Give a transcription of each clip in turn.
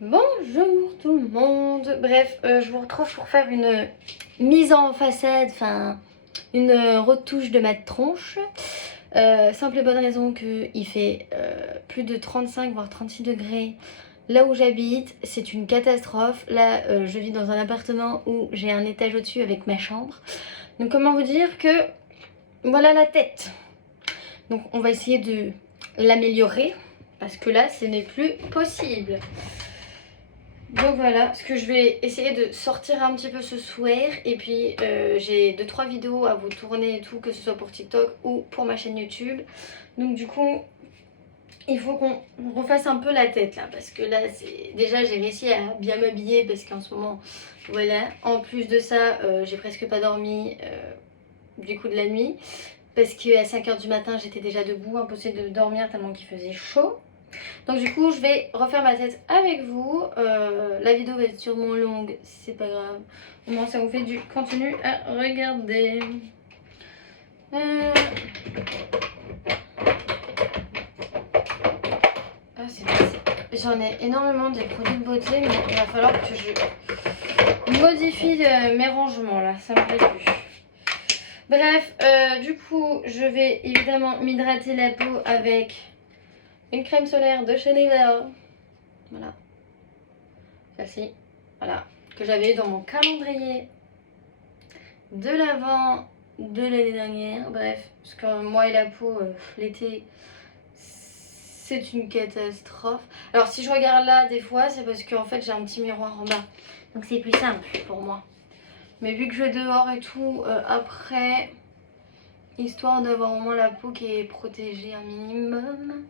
Bonjour tout le monde. Bref, je vous retrouve pour faire une mise en façade, enfin une retouche de ma tronche. Simple et bonne raison qu'il fait plus de 35 voire 36 degrés là où j'habite. C'est une catastrophe. Là, je vis dans un appartement où j'ai un étage au-dessus avec ma chambre. Donc comment vous dire que voilà la tête. Donc on va essayer de l'améliorer parce que là, ce n'est plus possible. Donc voilà, ce que je vais essayer de sortir un petit peu ce soir. Et puis j'ai 2-3 vidéos à vous tourner et tout, que ce soit pour TikTok ou pour ma chaîne YouTube. Donc du coup, il faut qu'on refasse un peu la tête là. Parce que là, déjà j'ai réussi à bien m'habiller parce qu'en ce moment, voilà. En plus de ça, j'ai presque pas dormi du coup de la nuit. Parce qu'à 5h du matin, j'étais déjà debout, impossible de dormir tellement qu'il faisait chaud. Donc du coup je vais refaire ma tête avec vous. La vidéo va être sûrement longue, c'est pas grave. Au moins ça vous fait du contenu à regarder. Ah, j'en ai énormément des produits de beauté, mais il va falloir que je modifie mes rangements là, ça me plaît plus. Bref, du coup je vais évidemment m'hydrater la peau avec une crème solaire de chez Nivea. Voilà. Celle-ci, voilà, que j'avais dans mon calendrier de l'avant de l'année dernière. Bref, parce que moi et la peau, l'été, c'est une catastrophe. Alors si je regarde là, des fois, c'est parce qu'en fait j'ai un petit miroir en bas. Donc c'est plus simple pour moi. Mais vu que je vais dehors et tout, après, histoire d'avoir au moins la peau qui est protégée un minimum.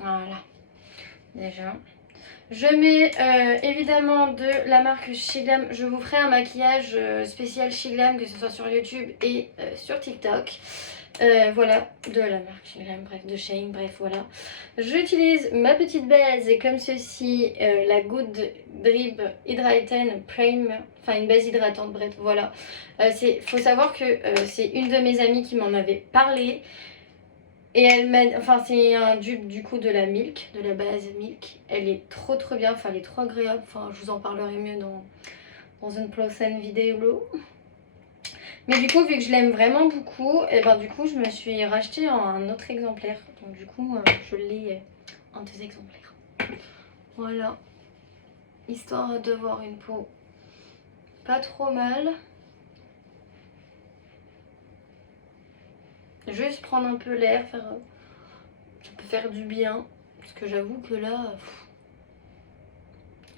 Voilà, déjà. Je mets évidemment de la marque Shiglam. Je vous ferai un maquillage spécial Shiglam, que ce soit sur YouTube et sur TikTok. Voilà, de la marque Shiglam, bref, de Shane, bref, voilà. J'utilise ma petite base comme ceci, la Good Drip Hydrating Prime, enfin une base hydratante, bref, voilà. Faut savoir que c'est une de mes amies qui m'en avait parlé. Et elle m'a, enfin c'est un dupe du coup de la Milk, de la base Milk. Elle est trop bien, enfin elle est trop agréable. Enfin je vous en parlerai mieux dans une prochaine vidéo. Mais du coup vu que je l'aime vraiment beaucoup, et ben du coup je me suis racheté un autre exemplaire. Donc du coup je l'ai en 2 exemplaires. Voilà. Histoire d'avoir une peau pas trop mal. Juste prendre un peu l'air, ça peut faire du bien. Parce que j'avoue que là,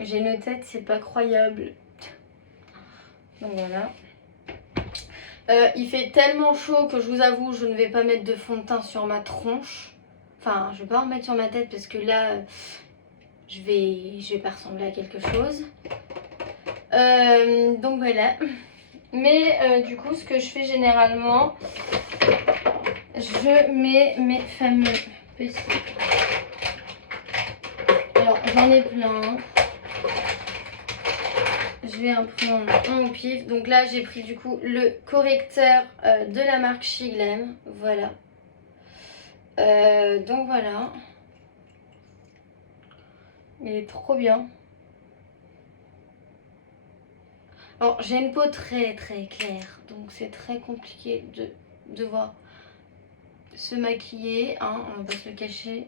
j'ai une tête, c'est pas croyable. Donc voilà. Il fait tellement chaud que je vous avoue, je ne vais pas mettre de fond de teint sur ma tronche. Enfin, je vais pas en mettre sur ma tête parce que là, je vais pas ressembler à quelque chose. Donc voilà. Mais du coup, ce que je fais généralement, je mets mes fameux petits. Alors, j'en ai plein. Je vais en prendre un au pif. Donc là, j'ai pris du coup le correcteur de la marque Shiglam. Voilà. Donc voilà. Il est trop bien. Alors j'ai une peau très claire. Donc c'est très compliqué de devoir se maquiller. Hein, on va pas se le cacher.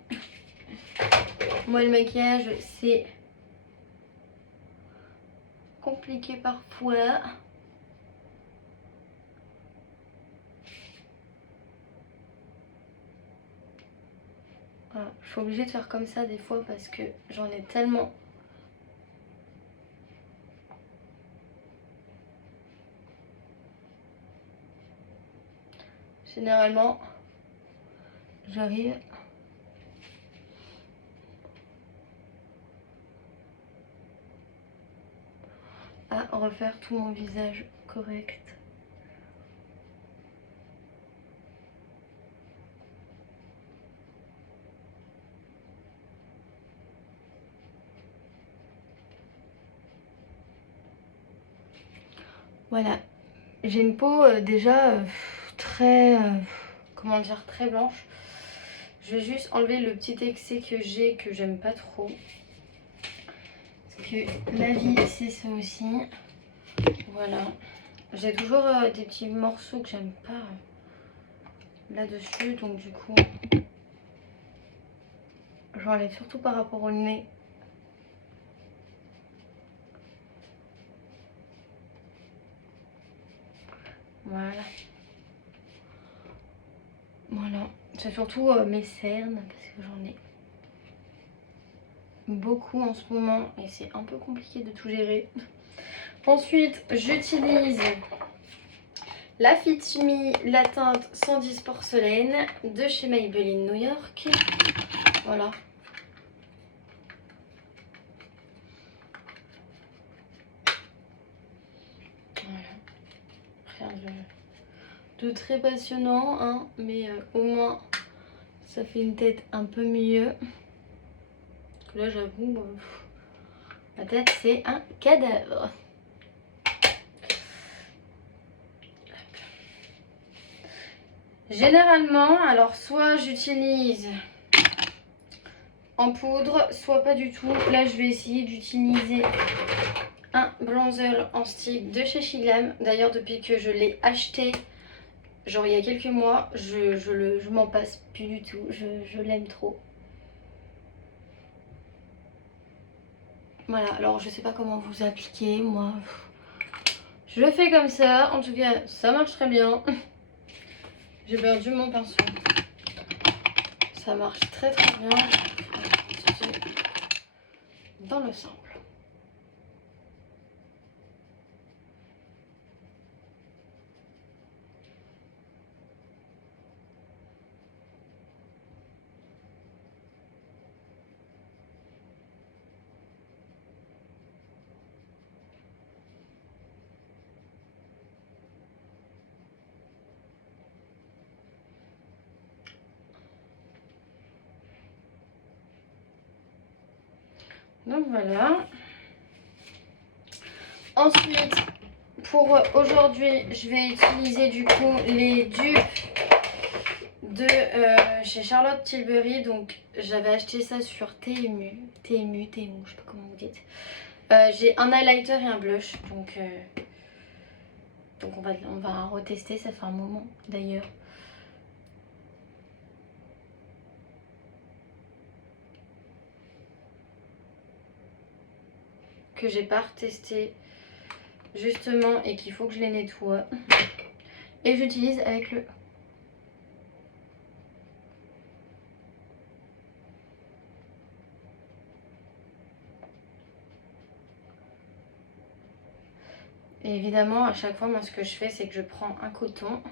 Moi le maquillage c'est compliqué parfois. Voilà, je suis obligée de faire comme ça des fois parce que j'en ai tellement. Généralement, j'arrive à refaire tout mon visage correct. Voilà, j'ai une peau déjà très, comment dire, très blanche. Je vais juste enlever le petit excès que j'ai, que j'aime pas trop. Parce que la vie, c'est ça aussi. Voilà. J'ai toujours des petits morceaux que j'aime pas là-dessus. Donc du coup, j'enlève surtout par rapport au nez. Voilà. Voilà. C'est surtout mes cernes parce que j'en ai beaucoup en ce moment et c'est un peu compliqué de tout gérer. Ensuite, j'utilise la Fit Me, la teinte 110 porcelaine de chez Maybelline New York. Voilà. Voilà. Rien de très passionnant, hein, mais au moins ça fait une tête un peu mieux. Parce que là, j'avoue, ma tête c'est un cadavre. Généralement, alors soit j'utilise en poudre, soit pas du tout. Là, je vais essayer d'utiliser un bronzer en stick de chez Shiglam. D'ailleurs, depuis que je l'ai acheté, genre il y a quelques mois, je m'en passe plus du tout. Je l'aime trop. Voilà, alors je sais pas comment vous appliquer, moi je le fais comme ça. En tout cas, ça marche très bien. J'ai perdu mon pinceau. Ça marche très très bien. Dans le simple. Donc voilà. Ensuite, pour aujourd'hui, je vais utiliser du coup les dupes de chez Charlotte Tilbury. Donc j'avais acheté ça sur TMU, je sais pas comment vous dites. J'ai un highlighter et un blush. Donc on va retester, ça fait un moment d'ailleurs. Que j'ai pas retesté justement et qu'il faut que je les nettoie. Et j'utilise avec le... Et évidemment, à chaque fois, moi, ce que je fais, c'est que je prends un coton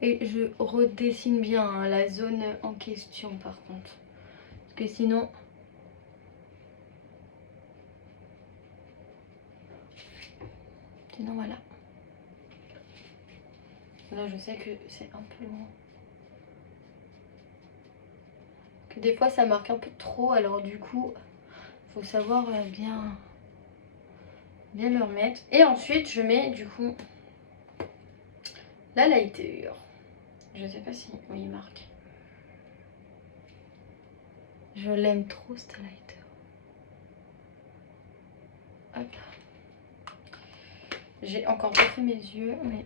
et je redessine bien hein, la zone en question, par contre. Parce que sinon... Sinon, voilà. Là, je sais que c'est un peu loin. Que des fois, ça marque un peu trop. Alors, du coup, faut savoir bien le remettre. Et ensuite, je mets, du coup, la lighter. Je sais pas si... Oui, il marque. Je l'aime trop, cette lighter. Hop. J'ai encore pas fait mes yeux, mais...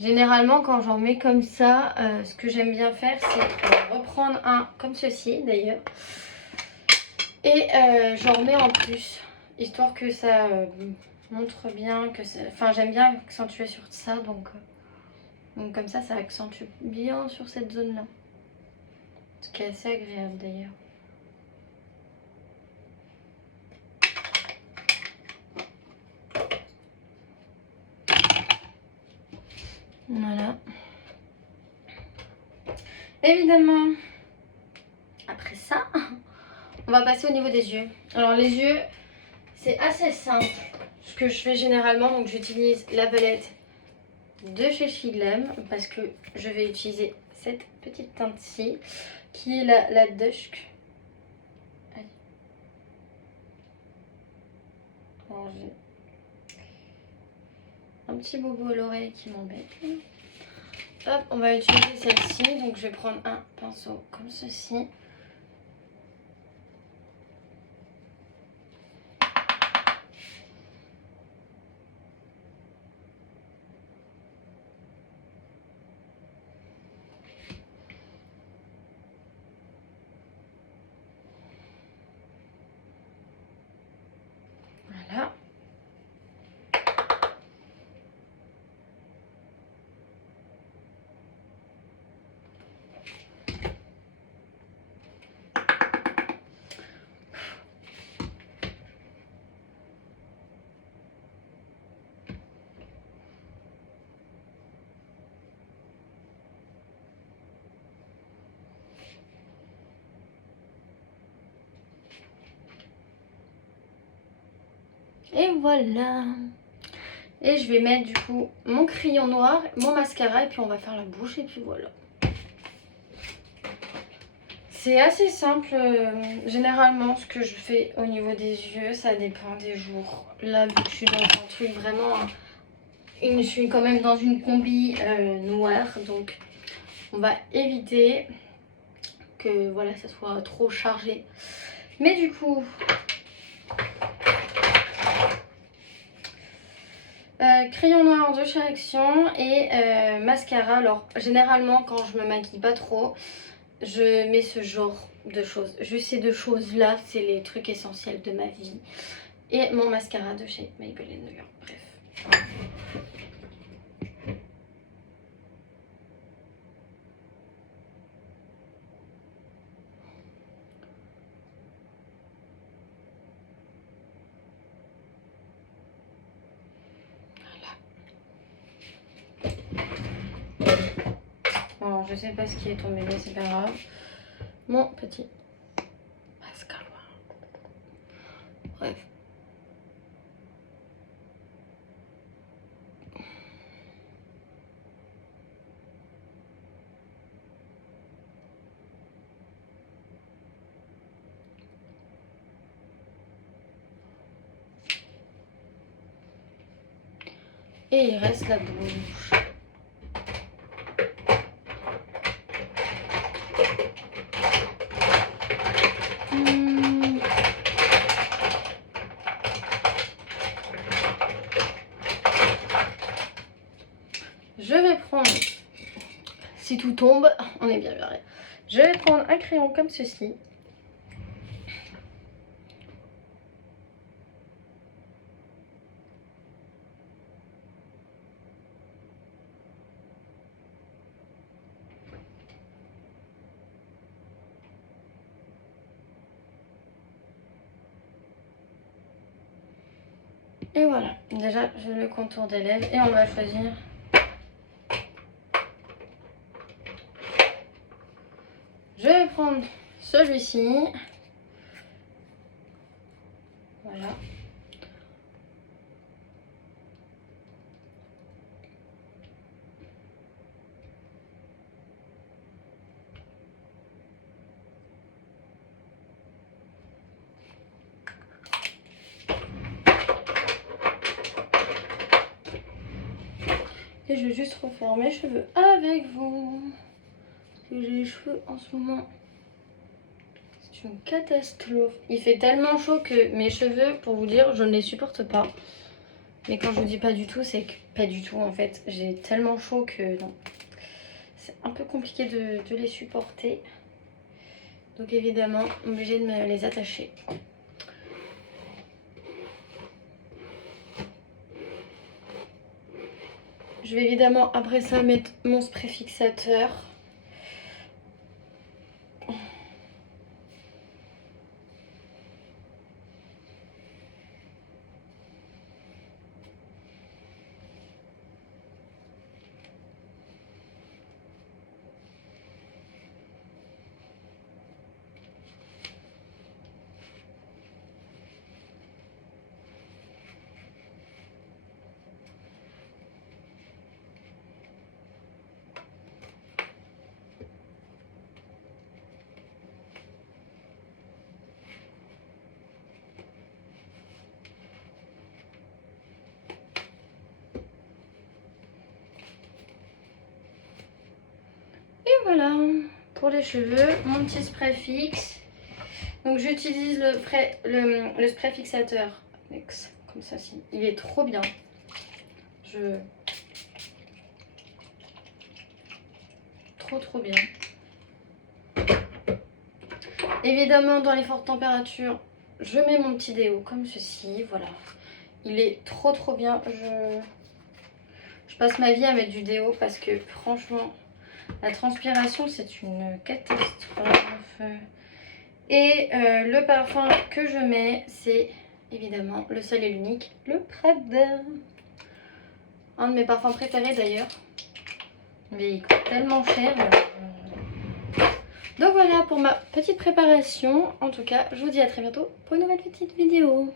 Généralement, quand j'en mets comme ça, ce que j'aime bien faire, c'est reprendre un comme ceci, d'ailleurs. Et j'en remets en plus, histoire que ça montre bien, que ça... Enfin, j'aime bien accentuer sur ça, donc comme ça accentue bien sur cette zone-là. Ce qui est assez agréable, d'ailleurs. Voilà. Évidemment, après ça, on va passer au niveau des yeux. Alors les yeux, c'est assez simple. Ce que je fais généralement, donc j'utilise la palette de chez Shiglam parce que je vais utiliser cette petite teinte-ci qui est la Dusk. Alors, un petit bobo à l'oreille qui m'embête. Hop, on va utiliser celle-ci. Donc je vais prendre un pinceau comme ceci. Voilà. Et voilà. Et je vais mettre du coup mon crayon noir, mon mascara et puis on va faire la bouche et puis voilà. C'est assez simple. Généralement ce que je fais au niveau des yeux, ça dépend des jours. Là vu que je suis dans un truc vraiment... je suis quand même dans une combi noire, donc on va éviter que voilà ça soit trop chargé. Mais du coup... crayon noir de chez Action et mascara. Alors généralement quand je me maquille pas trop, je mets ce genre de choses. Juste ces deux choses là, c'est les trucs essentiels de ma vie. Et mon mascara de chez Maybelline New York. Bref. Bon, je sais pas ce qui est tombé, mais c'est pas grave. Mon petit mascara. Bref. Et il reste la bouche. Je vais prendre, si tout tombe, on est bien barré. Je vais prendre un crayon comme ceci. Et voilà, déjà j'ai le contour des lèvres et on va choisir je vais prendre celui-ci. Voilà. Et je vais juste refaire mes cheveux avec vous. Parce que j'ai les cheveux en ce moment. C'est une catastrophe. Il fait tellement chaud que mes cheveux, pour vous dire, je ne les supporte pas. Mais quand je vous dis pas du tout, c'est que pas du tout en fait. J'ai tellement chaud que non. C'est un peu compliqué de les supporter. Donc évidemment, obligée de me les attacher. Je vais évidemment après ça mettre mon spray fixateur. voilà, pour les cheveux, mon petit spray fixe. Donc j'utilise le spray fixateur Nex, comme ça, il est trop bien. Trop bien. Évidemment, dans les fortes températures, je mets mon petit déo comme ceci, voilà. Il est trop bien. Je passe ma vie à mettre du déo parce que franchement, la transpiration, c'est une catastrophe. Et le parfum que je mets, c'est évidemment le seul et l'unique, le Prada. Un de mes parfums préférés d'ailleurs. Mais il coûte tellement cher. Donc voilà pour ma petite préparation. En tout cas, je vous dis à très bientôt pour une nouvelle petite vidéo.